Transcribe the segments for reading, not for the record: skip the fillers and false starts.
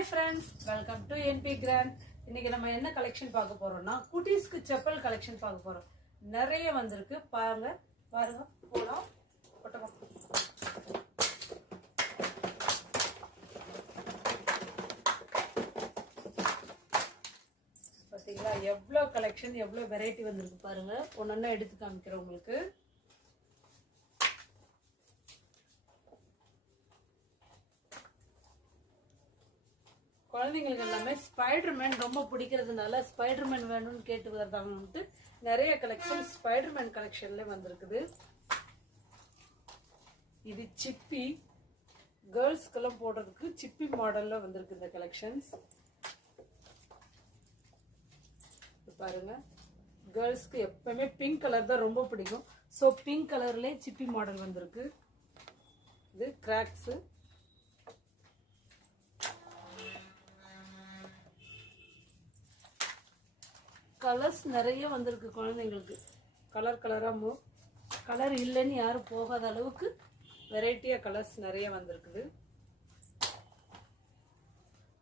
Hi friends, welcome to NP grand. இன்னைக்கு நம்ம என்ன கலெக்ஷன் பார்க்க போறோம்னா குட்டீஸ்க்கு செப்பல் கலெக்ஷன் பார்க்க போறோம். நிறைய வந்திருக்கு பாருங்க பாருங்க. போலாம் பார்த்தீங்களா எவ்வளோ கலெக்ஷன், எவ்வளோ வெரைட்டி வந்திருக்கு பாருங்க. ஒன்னொன்னா எடுத்து காமிக்கிறேன் உங்களுக்கு. குழந்தைங்களுக்கு எல்லாமே ஸ்பைடர்மேன் ரொம்ப பிடிக்கிறதுனால ஸ்பைடர்மேன் வேணும்னு கேட்டு வருதாங்கன்ட்டு நிறைய கலெக்ஷன் ஸ்பைடர்மேன் கலெக்ஷன்ல வந்திருக்குது. இது சிப்பி கேர்ள்ஸ்க்கெல்லாம் போடுறதுக்கு சிப்பி மாடல்ல வந்திருக்கு இந்த கலெக்ஷன்ஸ். பாருங்க, கேர்ள்ஸ்க்கு எப்பவுமே பிங்க் கலர் தான் ரொம்ப பிடிக்கும். ஸோ பிங்க் கலர்லேயே சிப்பி மாடல் வந்திருக்கு. இது கிராக்ஸு. கலர்ஸ் நிறைய வந்திருக்கு குழந்தைங்களுக்கு. கலர் கலராக கலர் இல்லைன்னு யாரும் போகாத அளவுக்கு வெரைட்டியாக கலர்ஸ் நிறைய வந்திருக்குது.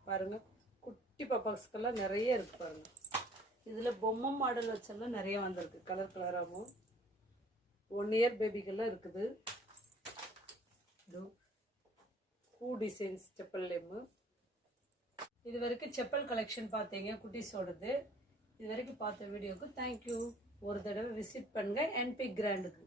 பாருங்க, குட்டி பாப்பாஸ்க்கெல்லாம் நிறைய இருக்கு பாருங்க. இதில் பொம்மை மாடல் வச்செல்லாம் நிறைய வந்திருக்கு கலர் கலராகவும். 1 இயர் பேபிக்கெல்லாம் இருக்குது. பூ டிசைன்ஸ் செப்பல் லேமு. இது வரைக்கும் செப்பல் கலெக்ஷன் பார்த்தீங்க குட்டீஸோடது. இது வரைக்கும் பார்த்த வீடியோக்கு தேங்க்யூ. ஒரு தடவை விசிட் பண்ணுங்க என்பி கிராண்டுக்கு.